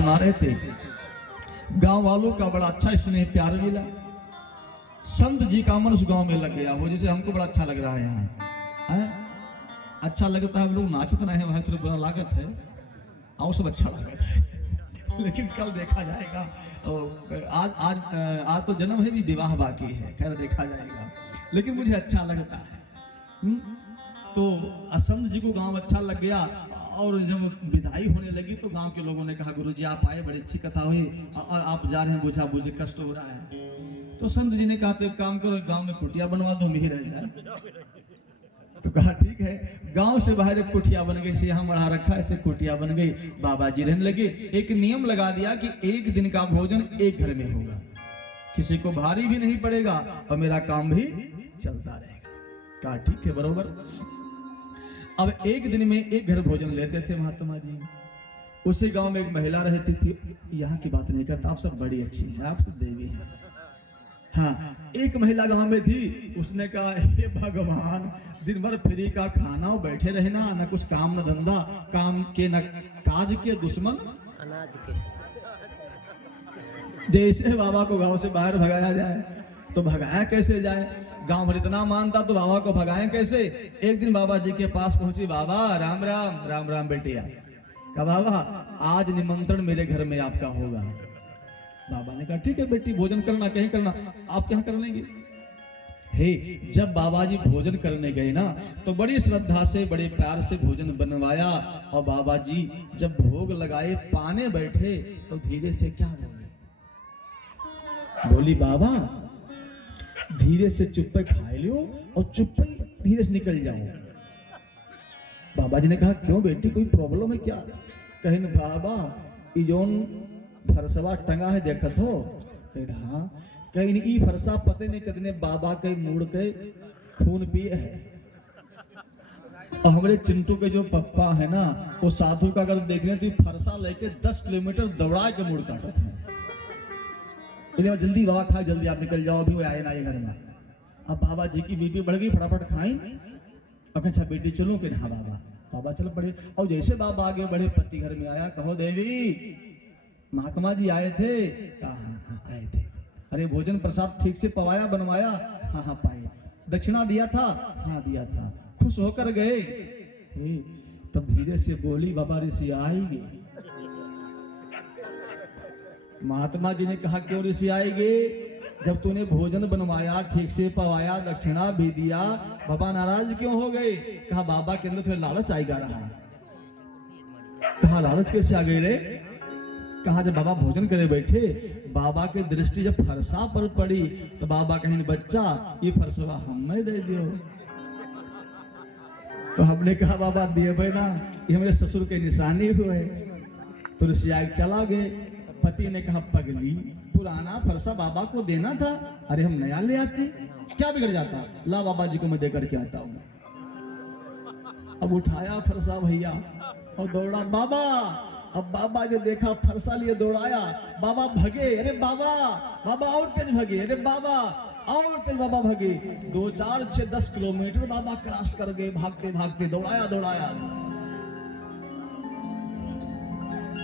सुना रहे थे, गांव वालों का बड़ा अच्छा स्नेह प्यार मिला। संत जी का मन उस गांव में लग गया हो, जैसे हमको बड़ा अच्छा लग रहा है यहाँ। अच्छा लगता है, हम लोग नाचते नहीं है, वह तो बुरा लागत है और सब अच्छा लगता है। लेकिन कल देखा जाएगा। आज आज आज तो जन्म है भी, विवाह बाकी है, खैर देखा जाएगा। लेकिन मुझे अच्छा लगता है। तो संत जी को गांव अच्छा लग गया, और जब विदाई होने लगी तो गांव के लोगों ने कहा, गुरुजी आप आए, बड़ी अच्छी कथा हुई, और आप जा रहे हैं, बुझा बुझे कष्ट हो रहा है। तो संत जी ने कहा, तो एक काम करो, गांव में कुटिया बनवा दो, मैं ही रह जाए। तो कहा ठीक है। गांव से बाहर एक कुटिया बन गई, यहाँ मढ़ा रखा, ऐसे कुटिया बन गई। बाबा जी रहने लगे। एक नियम लगा दिया कि एक दिन का भोजन एक घर में होगा, किसी को भारी भी नहीं पड़ेगा और मेरा काम भी चलता रहेगा। कहा ठीक है, बरोबर। अब एक दिन में एक घर भोजन लेते थे महात्मा जी। उसी गांव में एक महिला रहती थी, यहाँ की बात नहीं करता, आप सब बड़ी अच्छी हैं, आप सब देवी हैं। हाँ, एक महिला गांव में थी। उसने कहा, हे भगवान, दिन भर फ्री का खाना, बैठे रहना, न कुछ काम न धंधा, काम के न काज के, दुश्मन अनाज के। जैसे बाबा को गांव से बाहर भगाया जाए, तो भगाया कैसे जाए? गांव भर इतना मानता तो बाबा को भगाएं कैसे? एक दिन बाबा जी के पास पहुंची, बाबा राम राम। राम राम बेटिया। कहा, बाबा आज निमंत्रण मेरे घर में आपका होगा। बाबा ने कहा, ठीक है बेटी, भोजन करना, कहीं करना, आप यहाँ कर लेंगे। हे, जब बाबा जी भोजन करने गए ना, तो बड़ी श्रद्धा से, बड़े प्यार से भोजन बनवाया। और बाबा जी जब भोग लगाए, पाने बैठे, तो धीरे से क्या बोली, बाबा धीरे से चुप्पे खा लो और चुप्पे धीरे से निकल जाओ। बाबा जी ने कहा, क्यों बेटी, कोई प्रॉब्लम है क्या? कहीं बाबा इजोन फरसवा टंगा है, देखत हो? हाँ। कहीं ई फरसा पते नहीं कितने बाबा के मुड़ के खून पिए है। और हमारे चिंटू के जो पप्पा है ना, वो साधु का अगर देखने तो फरसा लेके 10 किलोमीटर दौड़ा के मुड़ काटत है। जल्दी बाबा खा, जल्दी आप निकल जाओ, अभी वो आए ना ये घर में। अब बाबा जी की बीपी बढ़ गई, फटाफट खाई। अब अच्छा बेटी चलो कि हाँ बाबा। बाबा चल पड़े। और जैसे बाबा आगे बढ़े, पति घर में आया, कहो देवी महात्मा जी आए थे? कहा हाँ आए थे। अरे भोजन प्रसाद ठीक से पवाया, बनवाया? हाँ हाँ पाए। दक्षिणा दिया था? हाँ दिया था। खुश होकर गए? तब धीरे से बोली, बाबा ऋषि आएंगे। महात्मा जी ने कहा, क्यों ऋषि आएंगे? जब तूने भोजन बनवाया, ठीक से पवाया, दक्षिणा भी दिया, बाबा नाराज क्यों हो गए? कहा, बाबा के अंदर थोड़ा लालच आएगा रहा। कहा, लालच कैसे आ गई रे? कहा, जब बाबा भोजन करे बैठे, बाबा की दृष्टि जब फरसा पर पड़ी, तो बाबा कहें, बच्चा ये फरसवा हमें दे दियो। तो हमने कहा, बाबा दिए भाई ना, ये मेरे ससुर के निशानी हुए। तो ऋषि आगे चला गए। पति ने कहा, पगली, पुराना फरसा बाबा को देना था, अरे हम नया ले आते, क्या बिगड़ जाता? ला बाबा जी को मैं देकर के आता हूँ। अब उठाया फरसा भैया और दौड़ा बाबा। अब बाबा ने देखा, फरसा लिए दौड़ाया, बाबा भगे। अरे बाबा, बाबा और तेज भगे। अरे बाबा और तेज बाबा भगे। 2, 4, 6, 10 किलोमीटर बाबा क्रॉस कर गए, भागते भागते, दौड़ाया दौड़ाया।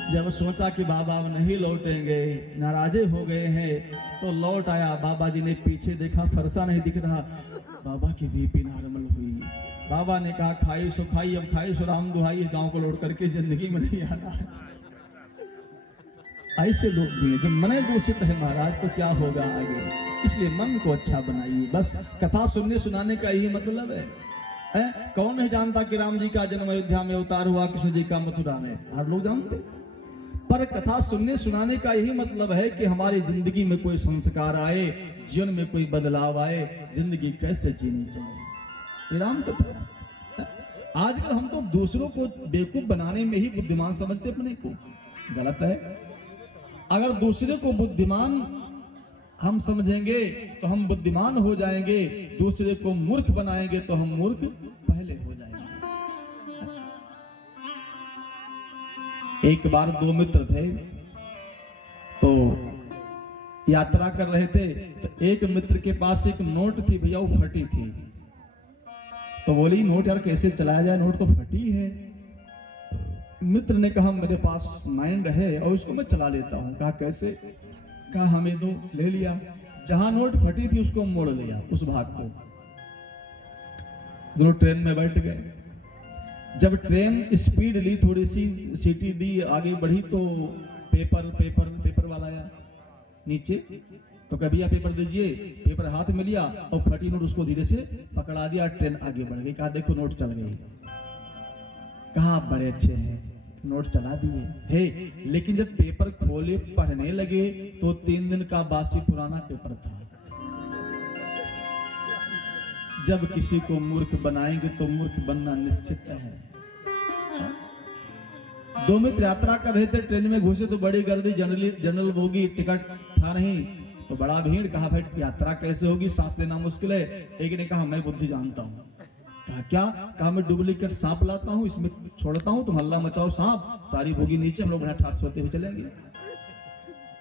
जब सोचा कि बाबा नहीं लौटेंगे, नाराजे हो गए हैं, तो लौट आया। बाबा जी ने पीछे देखा, फरसा नहीं दिख रहा। बाबा की बीपी नॉर्मल हुई। बाबा ने कहा, खाई सो खाई, अब खाई सो राम दुहाई, गांव को लौट करके जिंदगी में नहीं आना। ऐसे लोग भी हैं। जब मन दूषित है महाराज, तो क्या होगा आगे? इसलिए मन को अच्छा बनाइए। बस कथा सुनने सुनाने का यही मतलब है। कौन नहीं जानता कि राम जी का जन्म अयोध्या में अवतार हुआ, कृष्ण जी का मथुरा में? हर लोग जानते। पर कथा सुनने सुनाने का यही मतलब है कि हमारी जिंदगी में कोई संस्कार आए, जीवन में कोई बदलाव आए, जिंदगी कैसे जीनी चाहिए, ये राम कथा है। आजकल हम तो दूसरों को बेवकूफ बनाने में ही बुद्धिमान समझते अपने को, गलत है। अगर दूसरे को बुद्धिमान हम समझेंगे तो हम बुद्धिमान हो जाएंगे, दूसरे को मूर्ख बनाएंगे तो हम मूर्ख पहले हो जाएंगे। एक बार 2 मित्र थे, तो यात्रा कर रहे थे, तो एक मित्र के पास एक नोट थी भैया, वो फटी थी। तो बोली, नोट यार कैसे चलाया जाए, नोट तो फटी है। मित्र ने कहा मेरे पास माइंड है और उसको मैं चला लेता हूँ। कहा कैसे? कहा हमें दो। ले लिया। जहां नोट फटी थी उसको मोड़ लिया, उस भाग को। दोनों ट्रेन में बैठ गए। जब ट्रेन स्पीड ली, थोड़ी सी सीटी दी, आगे बढ़ी तो पेपर वाला आया नीचे। तो कभी आप पेपर दीजिए, पेपर हाथ में लिया और फटी नोट उसको धीरे से पकड़ा दिया। ट्रेन आगे बढ़ गई। कहा देखो नोट चल गई। कहा आप बड़े अच्छे हैं, नोट चला दिए हे। लेकिन जब पेपर खोले पढ़ने लगे तो 3 दिन का बासी पुराना पेपर था। जब किसी को मूर्ख बनाएंगे तो मूर्ख बनना निश्चित है। 2 मित्र यात्रा कर रहे थे, ट्रेन में घुसे तो बड़ी गर्दी, जनरल बोगी, टिकट था नहीं तो बड़ा भीड़। कहा भाई यात्रा कैसे होगी, सांस लेना मुश्किल है। एक ने कहा मैं बुद्धि जानता हूँ। कहा क्या? कहा मैं डुप्लीकेट सांप लाता हूँ, इसमें छोड़ता हूँ, तुम हल्ला मचाओ सांप, सारी बोगी नीचे, हम लोग बड़ा ठास होते हुए चलेंगे।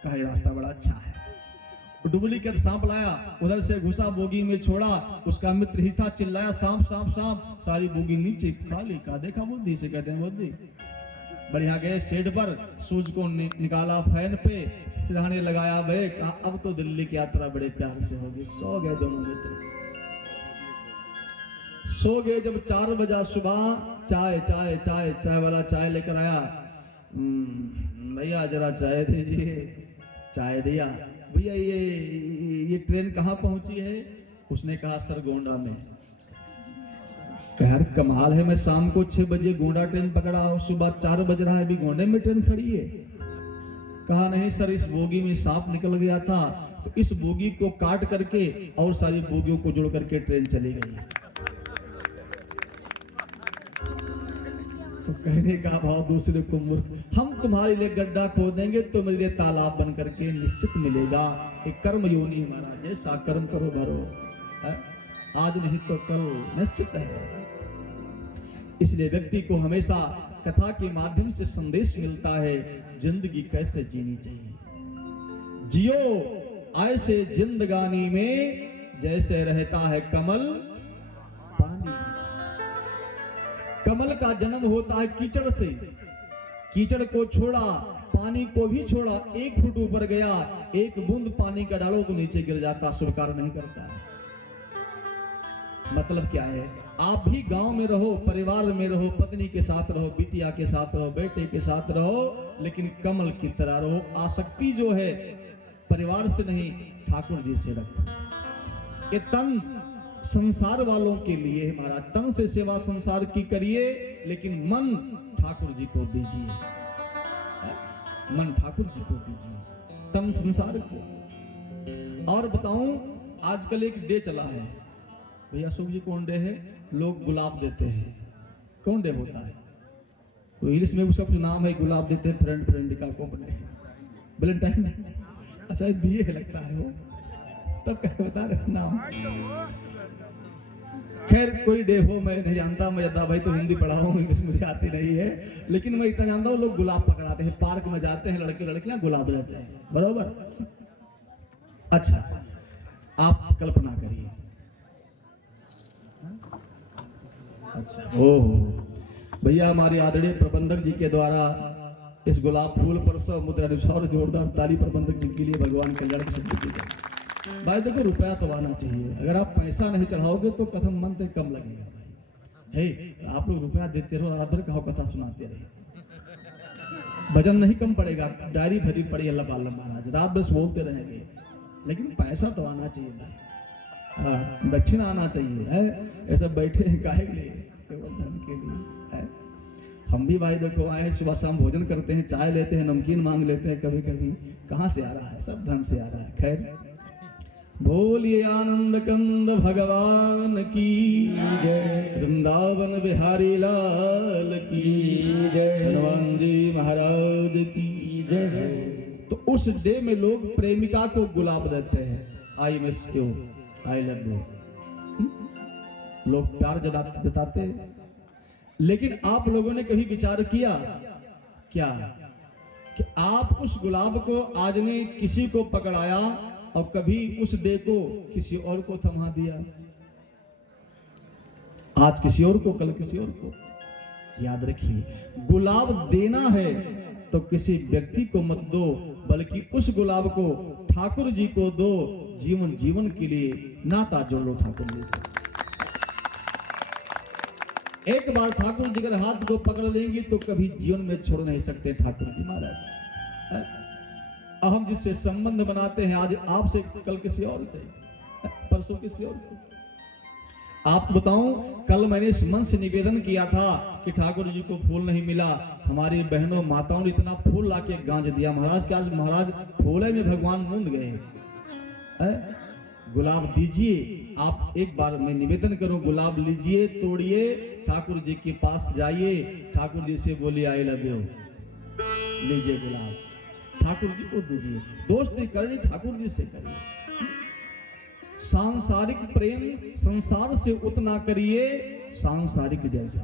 कहा रास्ता बड़ा अच्छा है। डुप्लीकेट सांप लाया, उधर से घुसा, बोगी में छोड़ा। उसका मित्र ही था, चिल्लाया सांप सांप सांप, सारी बोगी नीचे खाली। कहा देखा बुद्धि से कहते हैं बुद्धि। बढ़िया गए शेड पर, सूज को निकाला फैन पे, सिरहाने लगाया बे। कहा अब तो दिल्ली की यात्रा बड़े प्यार से होगी। सो गए दोनों मित्र। सो गए। जब 4 बजा सुबह, चाय चाय चाय चाय वाला चाय लेकर आया। भैया जरा चाय दीजिए। चाय दिया। भैया ये ट्रेन कहाँ पहुंची है? उसने कहा सर गोंडा में। कह कमाल है, मैं शाम को 6 बजे गोंडा ट्रेन पकड़ा और सुबह 4 बज रहा है, अभी गोंडे में ट्रेन खड़ी है। कहा नहीं सर, इस बोगी में सांप निकल गया था तो इस बोगी को काट करके और सारी बोगियों को जोड़ करके ट्रेन चली गई। तो कहने का भाव दूसरे को मूर्ख। हम तुम्हारे लिए गड्ढा खोदेंगे तो मेरे लिए तालाब बन करके निश्चित मिलेगा। एक कर्म योनि हमारा, जैसा कर्म करो भरो, आज नहीं तो कल निश्चित है। इसलिए व्यक्ति को हमेशा कथा के माध्यम से संदेश मिलता है, जिंदगी कैसे जीनी चाहिए। जियो ऐसे जिंदगानी में जैसे रहता है कमल पानी। कमल का जन्म होता है कीचड़ से। कीचड़ को छोड़ा, पानी को भी छोड़ा, 1 फुट ऊपर गया, 1 बूंद पानी का डालो तो नीचे गिर जाता, स्वीकार नहीं करता है। मतलब क्या है? आप भी गांव में रहो, परिवार में रहो, पत्नी के साथ रहो, बिटिया के साथ रहो, बेटे के साथ रहो, लेकिन कमल की तरह रहो। आसक्ति जो है परिवार से नहीं, ठाकुर जी से रखो। ये तन संसार वालों के लिए हमारा, तन से सेवा संसार की करिए, लेकिन मन ठाकुर जी को दीजिए। मन ठाकुर जी को दीजिए, तन संसार को। और बताऊं, आजकल एक डे चला है भैया, अशोक जी कौन डे है? लोग गुलाब देते हैं। कौन डे होता है? तो इंग्लिश में उसका कुछ नाम है, गुलाब देते हैं, फ्रेंड का कौन डे? वैलेंटाइन। अच्छा दिए लगता है वो, तब क्या बता रहे नाम। खैर कोई डे हो मैं नहीं जानता, मैं ज्यादा भाई तो हिंदी पढ़ा हूँ, इंग्लिश मुझे आती नहीं है, लेकिन मैं इतना जानता हूँ लोग गुलाब पकड़ाते हैं, पार्क में जाते हैं लड़के लड़कियां गुलाब लेते हैं, बरोबर। अच्छा आप कल्पना करिए, अच्छा ओह भैया हमारे आदरणीय प्रबंधक जी के द्वारा इस गुलाब फूल पर 100 मुद्रा और जोरदार ताली प्रबंधक जी के लिए भगवान कल्याण की सिद्धि की जाए। भाई देखो रुपया तो आना चाहिए, अगर आप पैसा नहीं चढ़ाओगे तो कथम मन से कम लगेगा भाई। हे आप लोग रुपया देते रहो, रात भर कहो कथा सुनाते रहे, भजन नहीं कम पड़ेगा, डायरी भरी पड़ी अल्लाह पाल महाराज, रात बस बोलते रहेंगे, लेकिन पैसा तो आना चाहिए भाई। हाँ दक्षिणा आना चाहिए है, ऐसा बैठे हैं काहे के लिए? केवल धन के लिए है। हम भी भाई देखो आए सुबह शाम भोजन करते हैं, चाय लेते हैं, नमकीन मांग लेते हैं, कभी कभी कहाँ से आ रहा है? सब धन से आ रहा है। खैर बोलिए आनंद कंद भगवान की जय, वृंदावन बिहारी लाल की जय, हनुमान जी महाराज की जय। तो उस डे में लोग प्रेमिका को गुलाब देते हैं, I miss you, I love you, लोग प्यार जताते हैं। लेकिन आप लोगों ने कभी विचार किया क्या कि आप उस गुलाब को आज ने किसी को पकड़ाया और कभी उस डे को किसी और को थमा दिया? आज किसी और को, कल किसी और को। याद रखिए, गुलाब देना है तो किसी व्यक्ति को मत दो, बल्कि उस गुलाब को ठाकुर जी को दो। जीवन जीवन के लिए नाता जोड़ लो ठाकुर जी से। एक बार ठाकुर जी अगर हाथ को पकड़ लेंगे तो कभी जीवन में छोड़ नहीं सकते ठाकुर जी महाराज। अब हम जिससे संबंध बनाते हैं, आज आपसे, कल किसी और से, परसों किसी और से। आपको बताऊं, कल मैंने इस मन से निवेदन किया था कि ठाकुर जी को फूल नहीं मिला, हमारी बहनों माताओं ने इतना फूल लाके गांज दिया महाराज, क्या आज महाराज फूले में भगवान मूंद गए। गुलाब दीजिए आप, एक बार मैं निवेदन करूं, गुलाब लीजिए, तोड़िए, ठाकुर जी के पास जाइए, ठाकुर जी से बोलिए आई लव यू, लीजिए गुलाब, ठाकुर जी को दीजिए। दोस्ती करनी ठाकुर जी से करिए। सांसारिक प्रेम संसार से उतना करिए सांसारिक जैसा।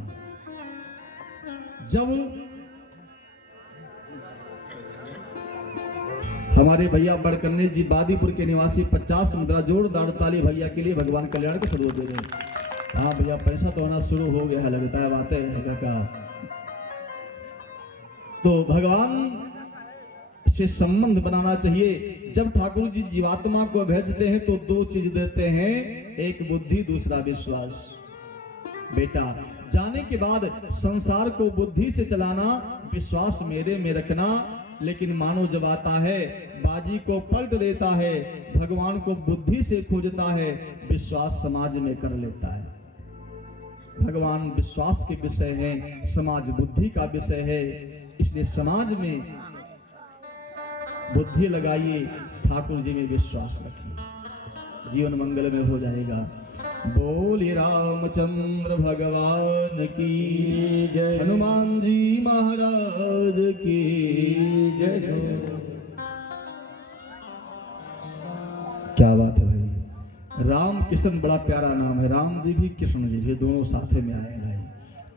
जब हमारे भैया बड़कन्ने जी बादीपुर के निवासी 50 मुद्रा जोरदार ताली भैया के लिए, भगवान कल्याण को सदोष दे रहे हैं। हाँ भैया, पैसा तो आना शुरू हो गया है, लगता है बातें है का। तो भगवान से संबंध बनाना चाहिए। जब ठाकुर जी जीवात्मा को भेजते हैं तो दो चीज देते हैं, एक बुद्धि, दूसरा विश्वास। बेटा, जाने के बाद संसार को बुद्धि से चलाना, विश्वास मेरे में रखना। लेकिन मानव जब आता है, बाजी को पलट देता है, भगवान को बुद्धि से खोजता है, विश्वास समाज में कर लेता है। भगवान विश्वास के विषय है, समाज बुद्धि का विषय है। इसलिए समाज में बुद्धि लगाइए, ठाकुर जी में विश्वास रखिए, जीवन मंगल में हो जाएगा। बोलिए रामचंद्र भगवान की जय, हनुमान जी महाराज की जय। क्या बात है भाई, राम कृष्ण बड़ा प्यारा नाम है। राम जी भी कृष्ण जी भी दोनों साथ में आए हैं भाई।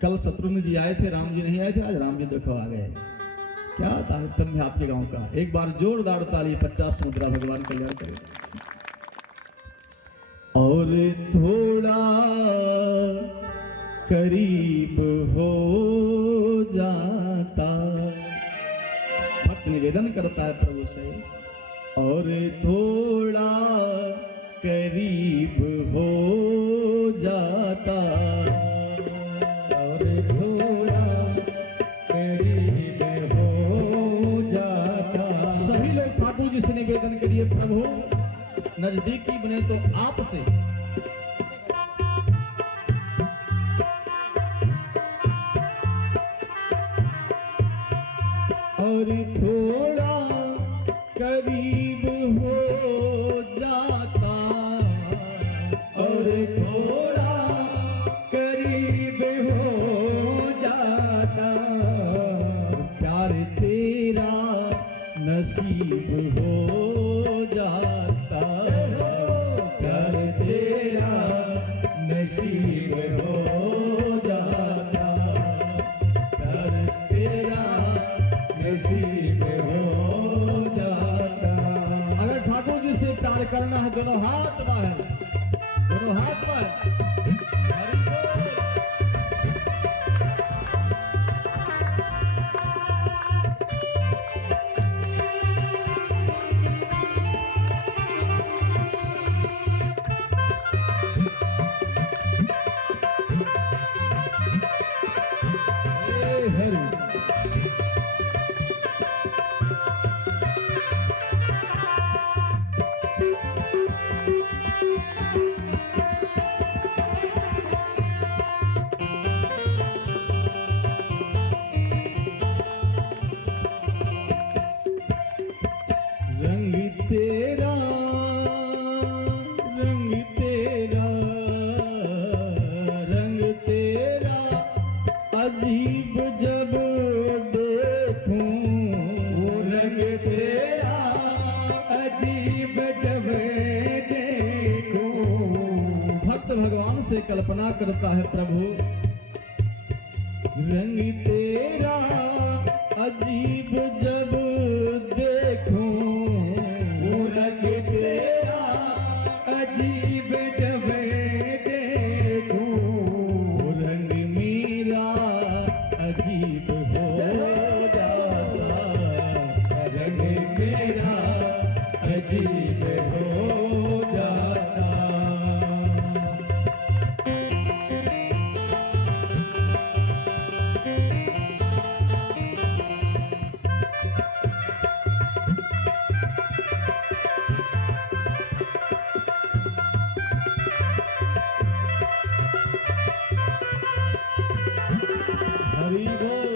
कल शत्रुघ्न जी आए थे, राम जी नहीं आए थे, आज राम जी देखो आ गए। क्या तारतम्य है आपके गांव का। एक बार जोरदार ताली, 50 मुद्रा, भगवान कल्याण करेगा। और थोड़ा करीब हो जाता, भक्त निवेदन करता है प्रभु से, और थोड़ा करीब हो जाता, और थोड़ा करीब हो जाता। सभी लोग ठाकुर जी से निवेदन करिए, प्रभु नजदीकी बने तो आपसे। और थोड़ा करीब हो जाता, और थोड़ा करीब हो जाता, प्यार तेरा नसीब हो जाता, प्यार तेरा नसीब हो जाता, प्यार तेरा नसीब हो जाता। अगर ठाकुर जी से प्यार करना है, दोनों हाथ बाहर, दोनों हाथ बाहर। अजीब जब देखूं रंग तेरा, अजीब जब देखूं। भक्त भगवान से कल्पना करता है, प्रभु रंग तेरा अजीब जब देखूं, रंग तेरा अजीब जब देखूं, रंग मेरा मेरा अजीब हो जाता। हरि बोल।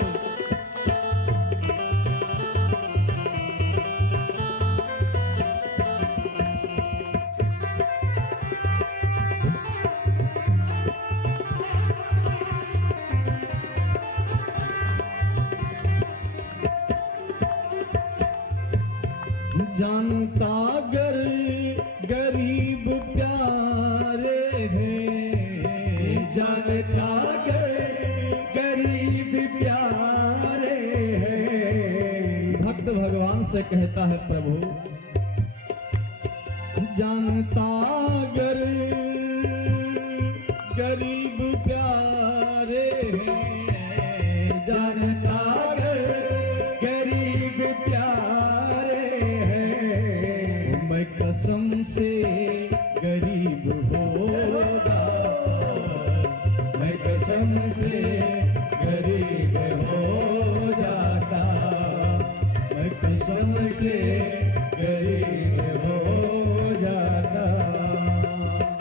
जानता गर गरीब प्यारे हैं, जानता गर गरीब प्यारे हैं। भक्त भगवान से कहता है प्रभु, जानता गर गरीब प्यारे हैं, जानता गर गरीब प्यारे हैं। मैं कसम से गरीब होगा, मैं कसम से गरीब हो जाता, मैं कसम से गरीब हो जाता।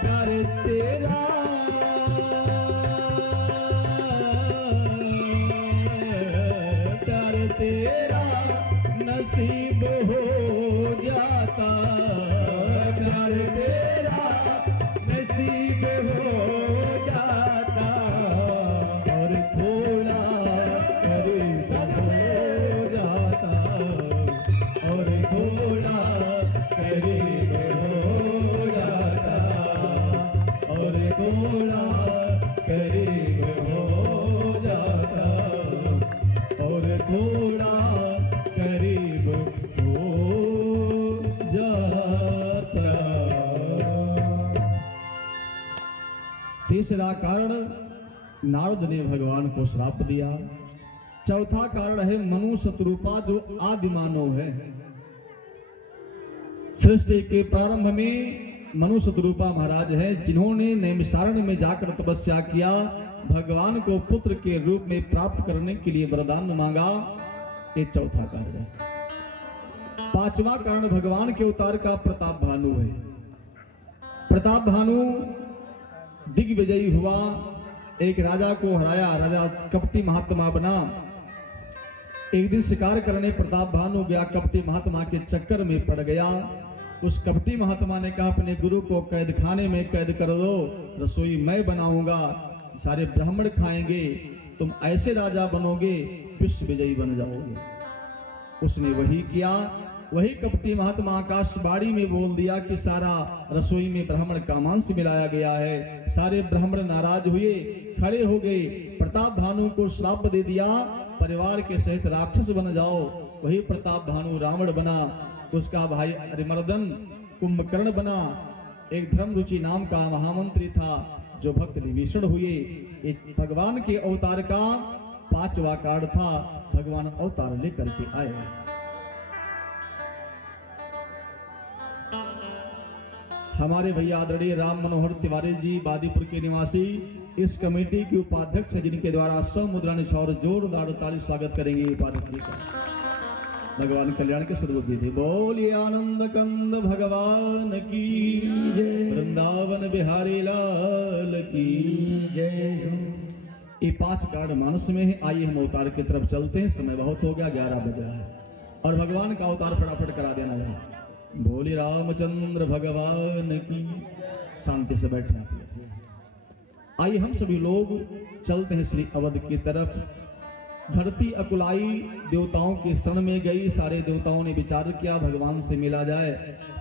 प्यार तेरा प्यार तेरा नसीब हो जाता, प्यार तेरा नसीब हो जाता। और थोड़ा करीब हो जाता, और थोड़ा करीब हो जाता, और थोड़ा करीब हो जाता, और थोड़ा करीब हो जाता। तीसरा कारण, नारद ने भगवान को श्राप दिया। चौथा कारण है मनु शत्रुपा, जो आदि मानव है। सृष्टि के प्रारंभ में मनु शत्रुपा महाराज है, जिन्होंने नैमिषारण्य में जाकर तपस्या किया, भगवान को पुत्र के रूप में प्राप्त करने के लिए वरदान मांगा। ये चौथा कारण है। पांचवा कारण भगवान के अवतार का प्रताप भानु है। प्रताप भानु दिग्विजयी हुआ, एक राजा को हराया, राजा कपटी महात्मा बना। एक दिन शिकार करने प्रताप भानु गया, कपटी महात्मा के चक्कर में पड़ गया। उस कपटी महात्मा ने कहा, अपने गुरु को कैद खाने में कैद कर दो, रसोई मैं बनाऊंगा, सारे ब्राह्मण खाएंगे, तुम ऐसे राजा बनोगे, विश्व विजयी बन जाओगे। उसने वही किया। वही कपटी महात्मा आकाशवाणी में बोल दिया कि सारा रसोई में ब्राह्मण का मांस मिलाया गया है। सारे ब्राह्मण नाराज हुए, खड़े हो गए। प्रताप भानु को श्राप दे दिया, परिवार के सहित राक्षस बन जाओ। वही प्रताप भानु रावण बना, उसका भाई अरिमर्दन कुंभकर्ण बना। एक धर्मरुचि नाम का महामंत्री था, जो भक्त विभीषण हुए। एक भगवान के अवतार का पांचवा कारण था, भगवान अवतार लेकर के आए। हमारे भैया आदरणीय राम मनोहर तिवारी जी, बादीपुर के निवासी, इस कमेटी के उपाध्यक्ष, जिनके द्वारा समुद्रा निछौर जोरदार ताली स्वागत करेंगे उपाध्यक्ष जी का। भगवान कल्याण के सद्बुद्धि दे। बोलिए आनंद कंद भगवान की जय, वृंदावन बिहारी लाल की जय। ये 5 कारण मानस में है। आइए हम अवतार की तरफ चलते हैं, समय बहुत हो गया, 11 बज रहा है, और भगवान का अवतार फटाफट करा देना है। बोले रामचंद्र भगवान की। शांति से बैठे आप लोग। आइए हम सभी लोग चलते हैं श्री अवध की तरफ। धरती अकुलाई देवताओं के शरण में गई। सारे देवताओं ने विचार किया, भगवान से मिला जाए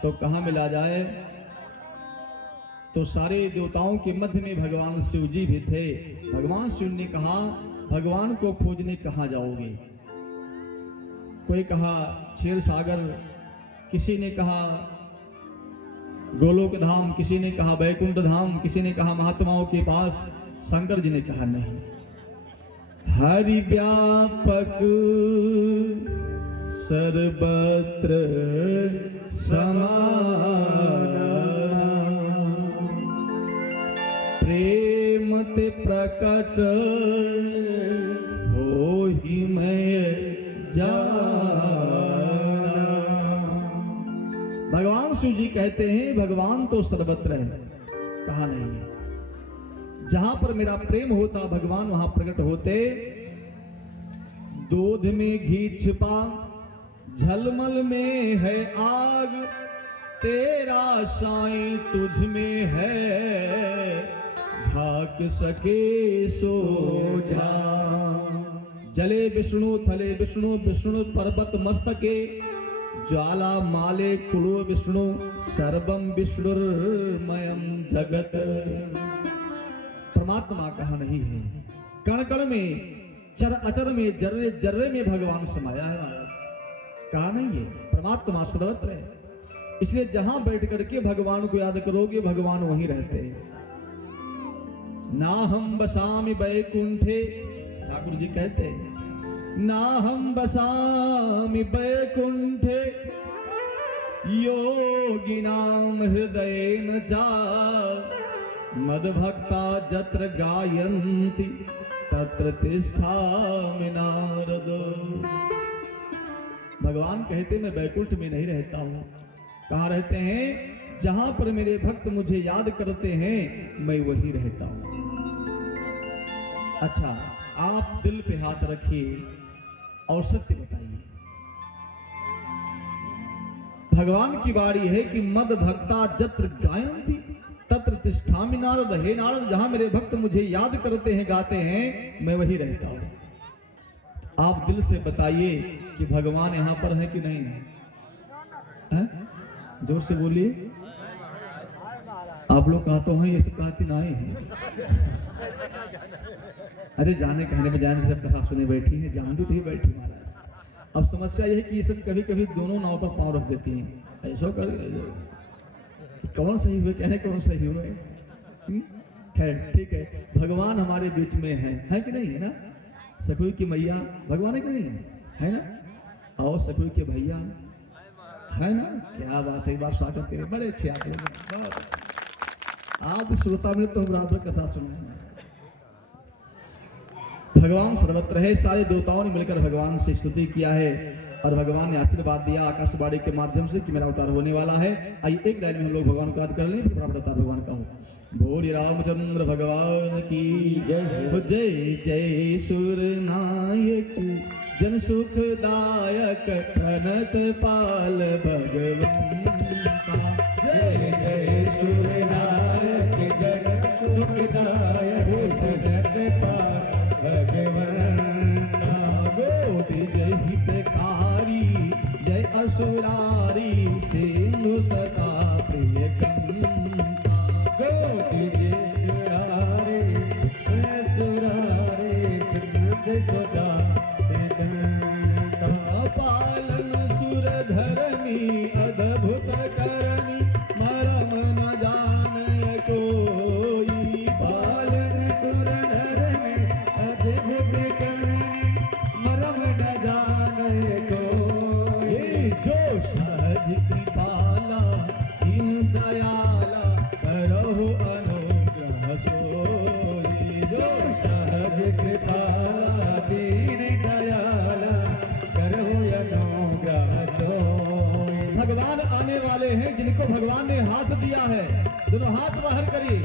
तो कहाँ मिला जाए। तो सारे देवताओं के मध्य में भगवान शिव जी भी थे। भगवान शिव ने कहा, भगवान को खोजने कहाँ जाओगे। कोई कहा क्षीर सागर, किसी ने कहा गोलोक धाम, किसी ने कहा बैकुंठ धाम, किसी ने कहा महात्माओं के पास। शंकर जी ने कहा नहीं, हरि व्यापक सर्वत्र समाना प्रेम ते प्रकट हो ही मैं जाना। भगवान शिव जी कहते हैं भगवान तो सर्वत्र है, कहा नहीं है। जहां पर मेरा प्रेम होता भगवान वहां प्रकट होते। दूध में घी छिपा झलमल में है आग, तेरा साईं तुझ में है, झांक सके सो जा। जले विष्णु थले विष्णु, विष्णु पर्वत मस्तके, ज्वाला माले कुलो विष्णु, सर्वम विष्णुर्मयम जगत। परमात्मा कहा नहीं है, कण कण में चर अचर में जर्रे जर्रे में भगवान समाया है महाराज, कहा नहीं है। परमात्मा सर्वत्र है, इसलिए जहां बैठ करके भगवान को याद करोगे भगवान वहीं रहते हैं। ना हम बसामि बैकुंठे, ठाकुर जी कहते हैं ना हम बसामि बैकुंठे, योगिनाम हृदयेन चा, मद्भक्ता जत्र गायन्ति तत्र तिष्ठामि नारद। भगवान कहते मैं बैकुंठ में नहीं रहता हूं, कहां रहते हैं? जहां पर मेरे भक्त मुझे याद करते हैं मैं वहीं रहता हूं। अच्छा, आप दिल पे हाथ रखिए और सत्य बताइए। भगवान की बाणी है कि मद भक्ता जत्र गायन्ति तत्र तिष्ठामि नारद। हे नारद, जहां मेरे भक्त मुझे याद करते हैं गाते हैं मैं वहीं रहता हूं। आप दिल से बताइए कि भगवान यहां पर है कि नहीं है? जोर से बोलिए। आप लोग कहते हैं ये सब कहती नहीं है। अरे जाने कहने में जाने सब कहा सुने बैठी है, जानती थी बैठी महाराज। अब समस्या यह है कि ये सब कभी कभी दोनों नाव पर पांव रख देती हैं, ऐसा कर कौन सही हुए, कहने कौन सही हुए। खैर ठीक है, भगवान हमारे बीच में है कि नहीं है ना? सकुई की मैया भगवान है कि नहीं है ना? और सकुई के भैया है ना? क्या बात है, बात स्वागत करें, बड़े अच्छे आप लोग। आप श्रोता में तो हम रात भर कथा सुन रहे हैं। भगवान सर्वत्र है, सारे देवताओं ने मिलकर भगवान से स्तुति किया है और भगवान ने आशीर्वाद दिया आकाशवाणी के माध्यम से कि मेरा अवतार होने वाला है। आइए एक लाइन में हम लोग भगवान को याद कर लें, फिर अवतार भगवान का हो। भोले रामचंद्र भगवान की जय। जय जय सुर नायक जन सुखदायक प्रणत पाल भगवंता। जय जय सुर नायक जन सुखदायक प्रणत पाल भगवंता। गोपी जय हितकारी जय असुरारी सिंधु सता प्रिय कंता। गोपी जय सुरारे असुरारे सिंधु सता पालन सुर धरणी अद्भुत करणी मरम न जान कोई। पालन सुर धरणी अद्भुत करणी मरम न जान कोई। जो सहज कृपाला दीन दयाला करहु अनुग्रह सोई। जो सहज कृपाला दीन दयाला करहु अनुग्रह सोई। भगवान आने वाले हैं जिनको भगवान ने हाथ दिया है, दोनों हाथ बाहर करिए।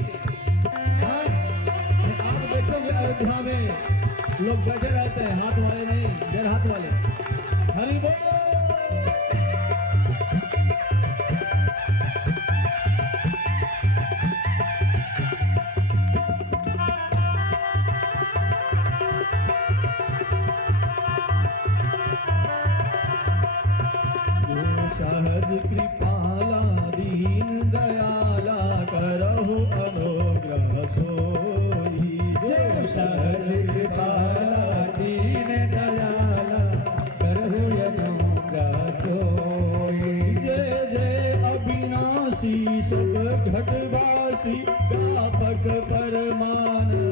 आप देखोगे अयोध्या में लोग बैठे रहते हैं, हाथ वाले नहीं, गैर हाथ वाले। हरि बोल। सहज कृपाला दीन दयाला करहु अनुग्रह सोई। जो सहज कृपाला दीन दयाला करहु अनुग्रह सोई। जय जय अविनाशी सब घटवासी व्यापक परमानंदा।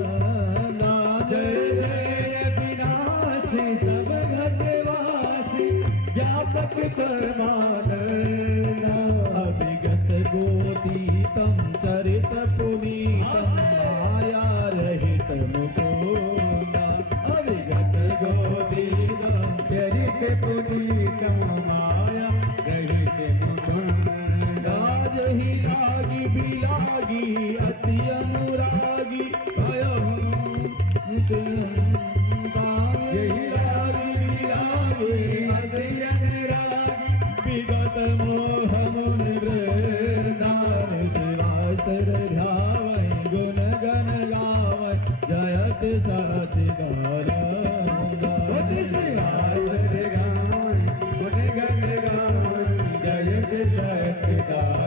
जय जय अविनाशी सब घटवासी व्यापक समान अभिगत गोतीतम चरित पुनीतम माया रहित मुकुंदा अभिगत गोतीतम चरित पुनीतम माया रहित मुकुंदा जही लागी बिलागी अति अनुरागी भयहु यही लागी बिलागी अति अनुरागी विगत मोह मुन वृंदावन शिवासर ध्यावै गुण गण गावै जयत सच्चिदानंद शिवासर गावै गुण गण गावै जयत सच्चिदानंद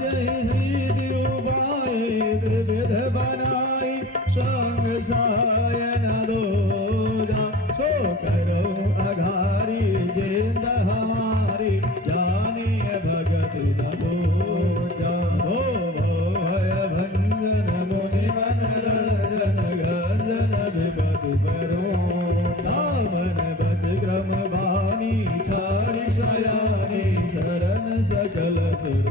जय श्री दिवाय त्रिविध बनाई संग सायन दोजा सो करो अघारी जिंद हमारी जानिए भगति न दोजा हो भय भंजन मुनि मन रंजन गंजन विपद करो दामन बच क्रम वाणी छाड़ी शयानी शरण सकल सुर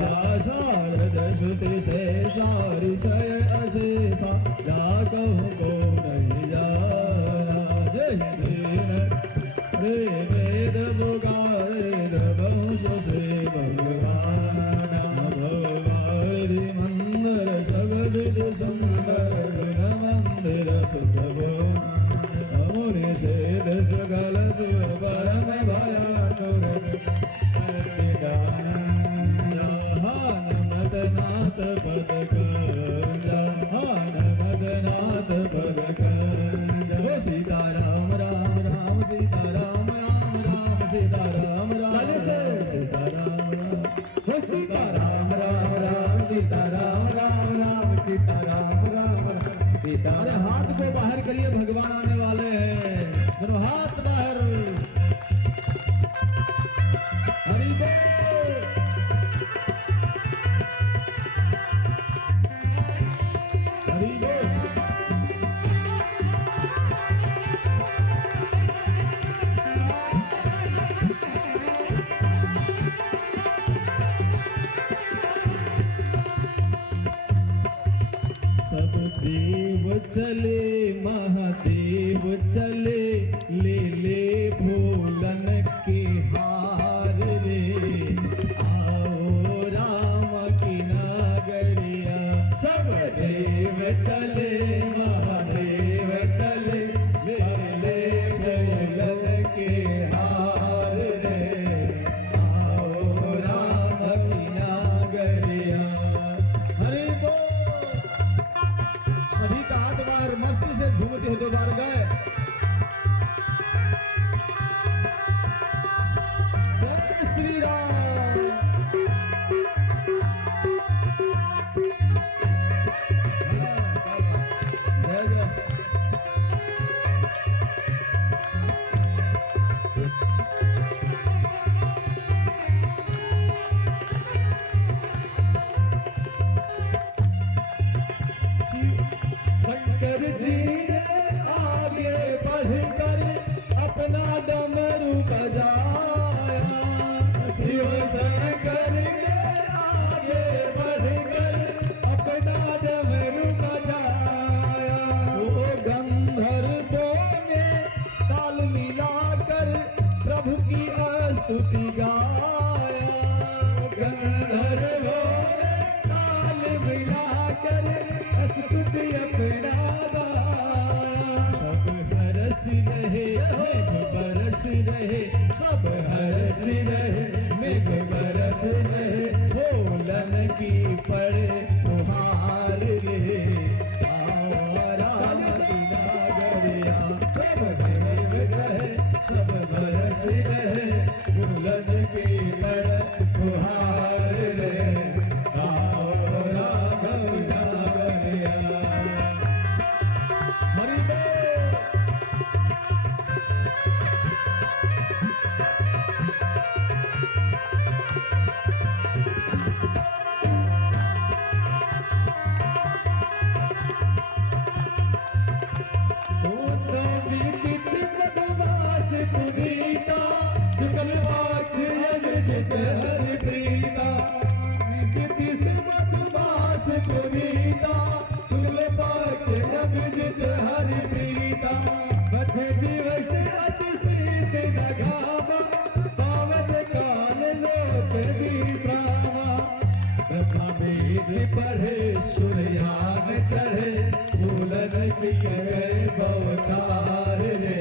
शारद श्रुति से शारिशय अशेषा जा कहूँ को नहीं जाना जय दीन रे वेद पुकारे वंश से भगवाना भगवारी मंदिर जगदित सुंदर गुण मंदिर सुखभो मुनि से दस गल सुर परम भया नाथ पद नाथ पद हो सीताराम राम राम सीताराम राम राम सीताराम राम सीताराम हो सीताराम राम राम सीताराम राम राम सीताराम राम सीता। अरे हाथ को बाहर करिए भगवान आने वाले हैं फिर हाथ बाहर हरि बोल देव चले महादेव चले ले ले फूलन के हार रे आओ राम की नागरिया सब देव चले महादेव चले ले ले फूलन के हार रे आओ राम की नागरिया। हरि बोल सभी का हाथ बाहर मस्ती से झूमते हुए बार गए जय श्री राम। जय जय शंकर जी ने आगे बढ़कर अपना डमरू बजाया शिव शंकर ने आगे बढ़कर अपना डमरू बजाया वो गंधर्वों ने ताल मिलाकर प्रभु की स्तुति गाया गंधर्वों ने ताल मिलाकर स्तुति अपना सब हरस रहे मेघ बरस रहे सब हरस रहे मेघ बरस रहे भोलन की पड़े तुहार रे आओ राम की नागरिया सब देव रहे सब बरस रहे भोलन की पड़े तुहार रे आओ राम की नागरिया। हरि बोल पुनीत जित हरि प्रीता जित मधुमास पुनीता शुक्ल पक्ष जग जित हरि प्रीता बध दिवस अति शीत नगावा पावन काल लोक विश्रामा ब्रह्मा वेद पढ़े सूर्यान चढ़े फूलन किए गए भवसार रे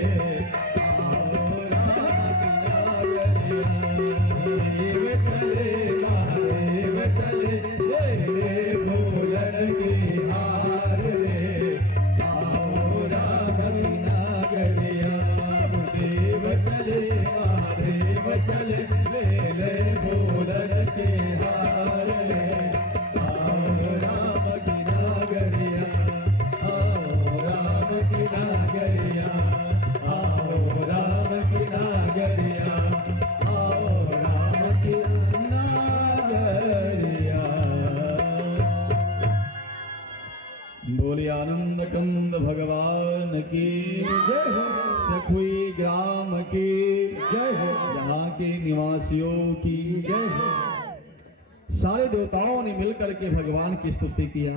बोले आनंद कंद भगवान की जय हो, सखुई ग्राम की जय हो, यहाँ के निवासियों की जय हो। सारे देवताओं ने मिलकर के भगवान की स्तुति किया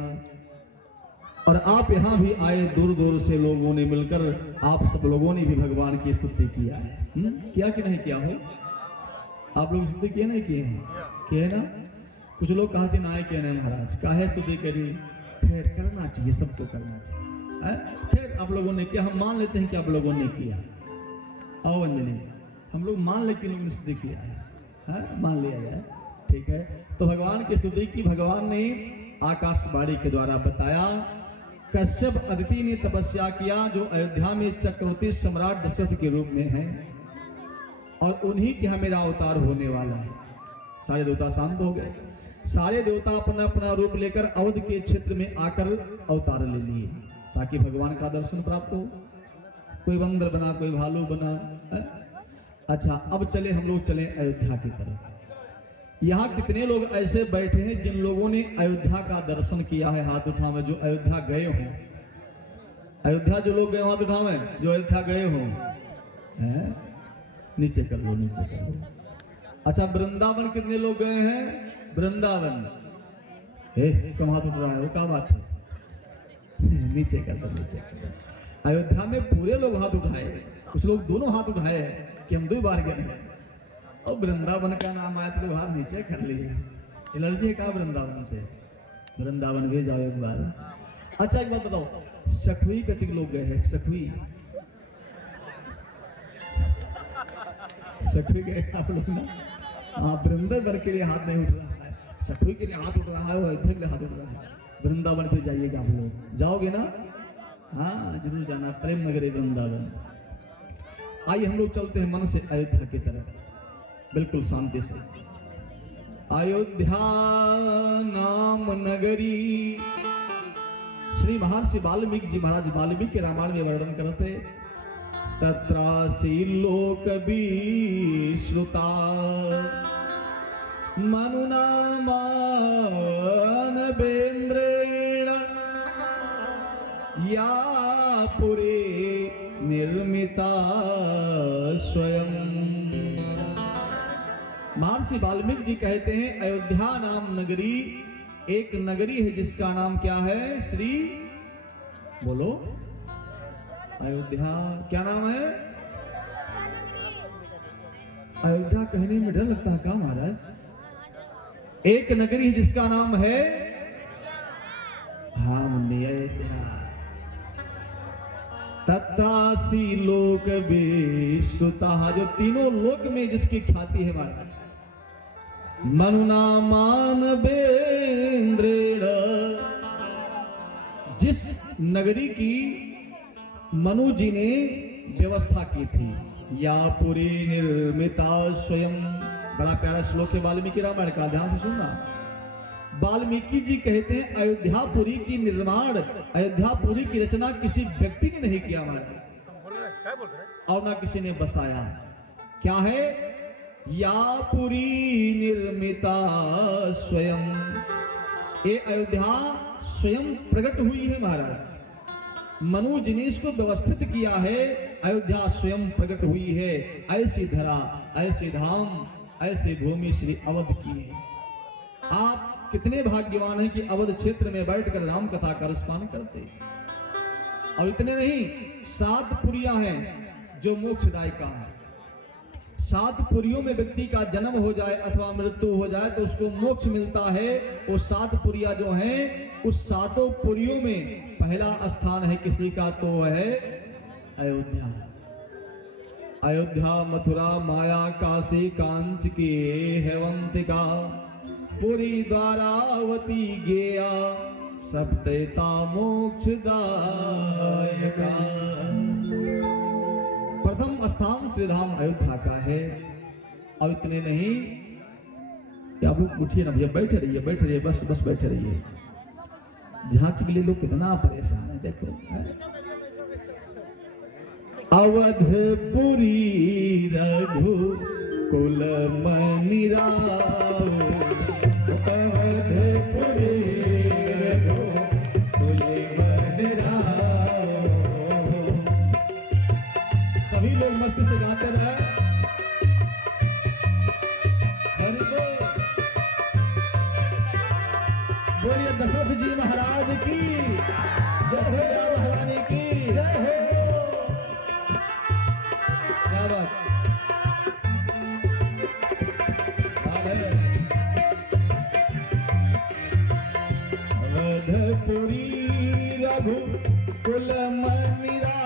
और आप यहाँ भी आए, दूर दूर से लोगों ने मिलकर आप सब लोगों ने भी भगवान की स्तुति किया है। किया कि नहीं किया हो? आप लोग स्तुति किए नहीं किए हैं? किए ना? कुछ लोग कहते ना है किए नहीं महाराज, काहे स्तुति करी? खैर करना चाहिए, सबको करना चाहिए। खैर आप लोगों ने किया, हम मान लेते हैं कि आप लोगों ने किया। आओ अंजलि, हम लोग मान ले कि लोगों ने स्तुति किया है, मान लिया जाए, ठीक है। तो भगवान की स्तुति की भगवान ने आकाशवाणी के द्वारा बताया। कश्यप अदिति ने तपस्या किया जो अयोध्या में चक्रवर्ती सम्राट दशरथ के रूप में है और उन्हीं के यहाँ मेरा अवतार होने वाला है। सारे देवता शांत हो गए, सारे देवता अपना अपना रूप लेकर अवध के क्षेत्र में आकर अवतार ले लिए ताकि भगवान का दर्शन प्राप्त हो। कोई बंदर बना, कोई भालू बना। अच्छा, अब चले हम लोग चले अयोध्या की तरफ। यहाँ कितने लोग ऐसे बैठे हैं जिन लोगों ने अयोध्या का दर्शन किया है? हाथ उठावे जो अयोध्या गए हों। अयोध्या जो लोग गए हाथ उठावे जो अयोध्या गए हों। नीचे कर लो, नीचे कर लो। अच्छा, वृंदावन कितने लोग गए हैं? वृंदावन कम हाथ उठ रहा है, वो क्या बात है? नीचे कर दो, नीचे कर दो। अयोध्या में पूरे लोग हाथ उठाए, कुछ लोग दोनों हाथ उठाए कि हम 2 बार गए हैं। और वृंदावन का नाम आया तो हाथ नीचे कर लिए। एलर्जी है क्या वृंदावन से? वृंदावन भी जाओ एक बार। अच्छा एक बात बताओ, सखुई कितने लोग गए हैं? सखुई सखुई गए आप लोग ना? हाँ, वृंदावन के लिए हाथ नहीं उठ रहा है, सखुई के लिए हाथ उठ रहा है, अयोध्या के लिए हाथ उठ रहा है। वृंदावन पे जाइएगा आप लोग, जाओगे ना? हाँ जरूर जाना, प्रेम नगरी वृंदावन। आइए हम लोग चलते हैं मन से अयोध्या की तरफ, बिल्कुल शांति से। अयोध्या नाम नगरी श्री महर्षि वाल्मीकि जी महाराज वाल्मीकि रामायण में वर्णन करते। तत्रासी लोक विश्रुता मनुना मानवेन्द्रेण या पुरे निर्मिता स्वयं। महर्षि वाल्मीकि जी कहते हैं अयोध्या नाम नगरी एक नगरी है जिसका नाम क्या है? श्री बोलो, अयोध्या क्या नाम है? अयोध्या कहने में डर लगता है क्या महाराज? एक नगरी है जिसका नाम है, हाँ मुन्नी, अयोध्या। तत्रासी लोक विश्रुता, जो तीनों लोक में जिसकी ख्याति है महाराज। मनुना मानवेन्द्रेण, जिस नगरी की मनु जी ने व्यवस्था की थी। या पुरी निर्मिता स्वयं, बड़ा प्यारा श्लोक है वाल्मीकि रामायण का, ध्यान से सुनना। वाल्मीकि जी कहते हैं अयोध्यापुरी की निर्माण, अयोध्यापुरी की रचना किसी व्यक्ति ने नहीं किया महाराज, और ना किसी ने बसाया। क्या है? या पुरी निर्मिता स्वयं, ये अयोध्या स्वयं प्रकट हुई है महाराज। मनु जी ने इसको व्यवस्थित किया है, अयोध्या स्वयं प्रकट हुई है। ऐसी धरा, ऐसे धाम, ऐसे भूमि श्री अवध की है। आप कितने भाग्यवान हैं कि अवध क्षेत्र में बैठकर राम कथा का रसपान करते हैं। और इतने नहीं, 7 पुरियां हैं जो मोक्षदायिका है। 7 पुरियों में व्यक्ति का जन्म हो जाए अथवा मृत्यु हो जाए तो उसको मोक्ष मिलता है। वो 7 पुरिया जो हैं, उस 7 पुरियों में पहला स्थान है किसी का तो है अयोध्या। अयोध्या, मथुरा, माया, काशी, कांच की हेवंतिका, पुरी, द्वारावती, गेया, सप्तेता मोक्षदायका। प्रथम स्थान श्रीधाम अयोध्या का है। और इतने नहीं, क्या भूख उठिए ना भैया, बैठे रहिए, बस बैठे रहिए। झांकी के लिए लोग कितना परेशान है, देखो है? अवधपुरी रघु कुल मनि राव, अवधपुरी रघु कुल मनि राव। सभी लोग मस्ती से गाते रहे। हरि बोल। बोलिए दशरथ जी महाराज की जय हो, राम महारानी की जय हो। क्या बात अवधपुरी रघु कुल मनि राव,